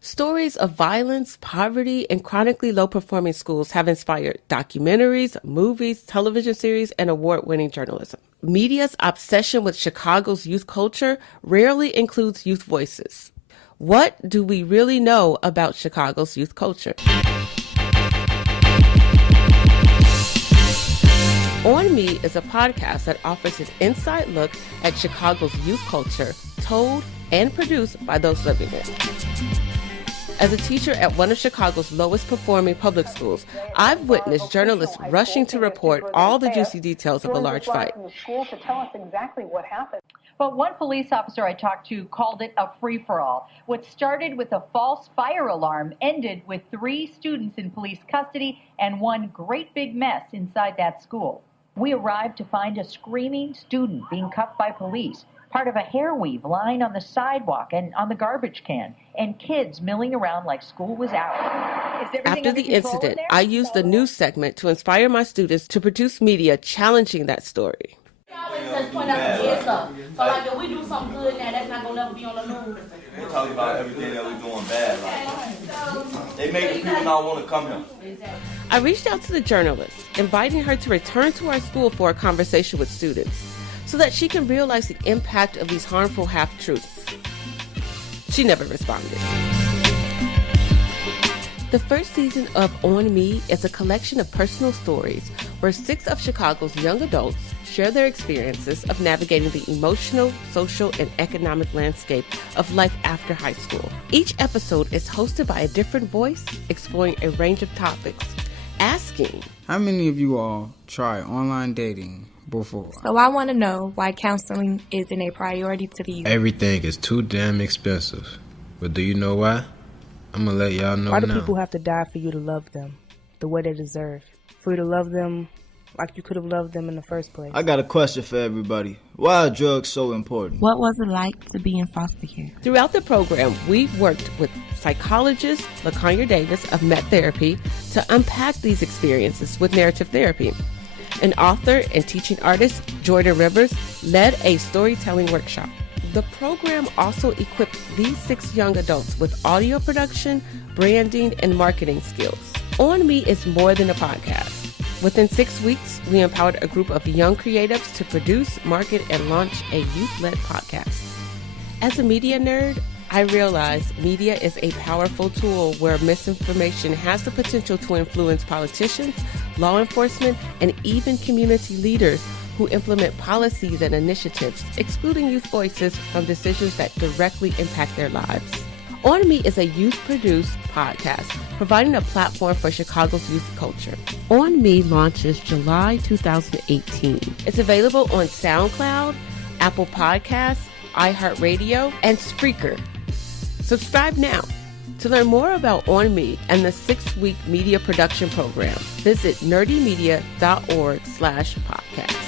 Stories of violence, poverty, and chronically low-performing schools have inspired documentaries, movies, television series, and award-winning journalism. Media's obsession with Chicago's youth culture rarely includes youth voices. What do we really know about Chicago's youth culture? On Me is a podcast that offers an inside look at Chicago's youth culture, told and produced by those living it. As a teacher at one of Chicago's lowest performing public schools, I've witnessed journalists rushing to report all the juicy details of a large fight. To tell us exactly what happened. But one police officer I talked to called it a free-for-all. What started with a false fire alarm ended with 3 students in police custody and one great big mess inside that school. We arrived to find a screaming student being cuffed by police, part of a hair weave lying on the sidewalk and on the garbage can, and kids milling around like school was out. After the incident, I used the news segment to inspire my students to produce media challenging that story. Just point out the good stuff. So like if we do something good now, that's not gonna never be on the news. They talk about everything that we're doing bad. Like, they make the people not want to come here. I reached out to the journalist, inviting her to return to our school for a conversation with students, so that she can realize the impact of these harmful half-truths. She never responded. The first season of On Me is a collection of personal stories where 6 of Chicago's young adults share their experiences of navigating the emotional, social, and economic landscape of life after high school. Each episode is hosted by a different voice, exploring a range of topics, asking, how many of you all try online dating before? So I want to know why counseling isn't a priority to the youth. Everything is too damn expensive. But do you know why? I'm going to let y'all know now. Why do people have to die for you to love them the way they deserve? For you to love them like you could have loved them in the first place. I got a question for everybody. Why are drugs so important? What was it like to be in foster care? Throughout the program, we've worked with psychologist LaConya Davis of Met Therapy to unpack these experiences with narrative therapy. An author and teaching artist, Jordan Rivers, led a storytelling workshop. The program also equipped these 6 young adults with audio production, branding, and marketing skills. On Me is more than a podcast. Within 6 weeks, we empowered a group of young creatives to produce, market, and launch a youth-led podcast. As a media nerd, I realized media is a powerful tool where misinformation has the potential to influence politicians, law enforcement, and even community leaders who implement policies and initiatives, excluding youth voices from decisions that directly impact their lives. On Me is a youth-produced podcast providing a platform for Chicago's youth culture. On Me launches July 2018. It's available on SoundCloud, Apple Podcasts, iHeartRadio, and Spreaker. Subscribe now. To learn more about On Me and the 6-week media production program, visit nerdymedia.org/podcast.